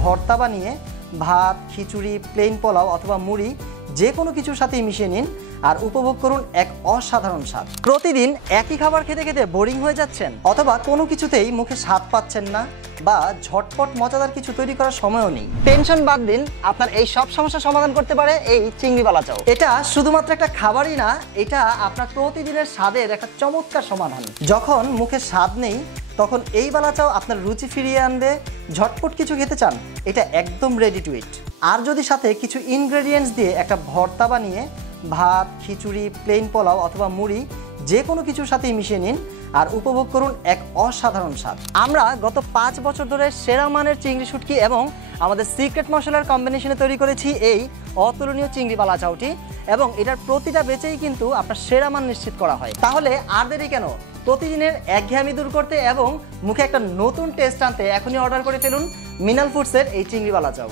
ভর্তা বানিয়ে ভাত, খিচুড়ি, প্লেন পোলাও অথবা মুড়ি যে কোনো কিছুর সাথেই মিশিয়ে নিন আর উপভোগ করুন এক অসাধারণ স্বাদ। প্রতিদিন একই খাবার খেতে খেতে বোরিং হয়ে যাচ্ছেন অথবা কোনো কিছুতেই মুখে স্বাদ পাচ্ছেন না বা ঝটপট মজাদার কিছু তৈরি করার সময়ও নেই, টেনশন বাদ দিন। আপনার এই সব সমস্যার সমাধান করতে পারে এই চিংড়ি বালা চাউ। এটা শুধুমাত্র একটা খাবারই না, এটা আপনার প্রতিদিনের স্বাদের একটা চমৎকার সমাধান। যখন মুখে স্বাদ নেই তখন এই বালা চাউ আপনার রুচি ফিরিয়ে আনবে। ঝটপট কিছু খেতে চান, এটা একদম রেডি টু ইট। আর যদি সাথে কিছু ইনগ্রেডিয়েন্টস দিয়ে একটা ভর্তা বানিয়ে ভাত, খিচুড়ি, প্লেন পোলাও অথবা মুড়ি যে কোনো কিছুর সাথেই মিশিয়ে নিন আর উপভোগ করুন এক অসাধারণ স্বাদ। আমরা গত 5 বছর ধরে সেরা মানের চিংড়ি শুটকি এবং আমাদের সিক্রেট মশলার কম্বিনেশনে তৈরি করেছি এই অতুলনীয় চিংড়ি বালা চাউটি, এবং এটার প্রতিটা বেচেই কিন্তু আপনার সেরা মান নিশ্চিত করা হয়। তাহলে আর দেরি কেন, প্রতিদিনের একঘেয়েমি দূর করতে এবং মুখে একটা নতুন টেস্ট আনতে এখনই অর্ডার করে ফেলুন মিনাল ফুডসের এই চিংড়ি বালা চাউ।